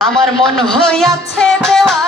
আমার মন হইয়াছে দেওয়া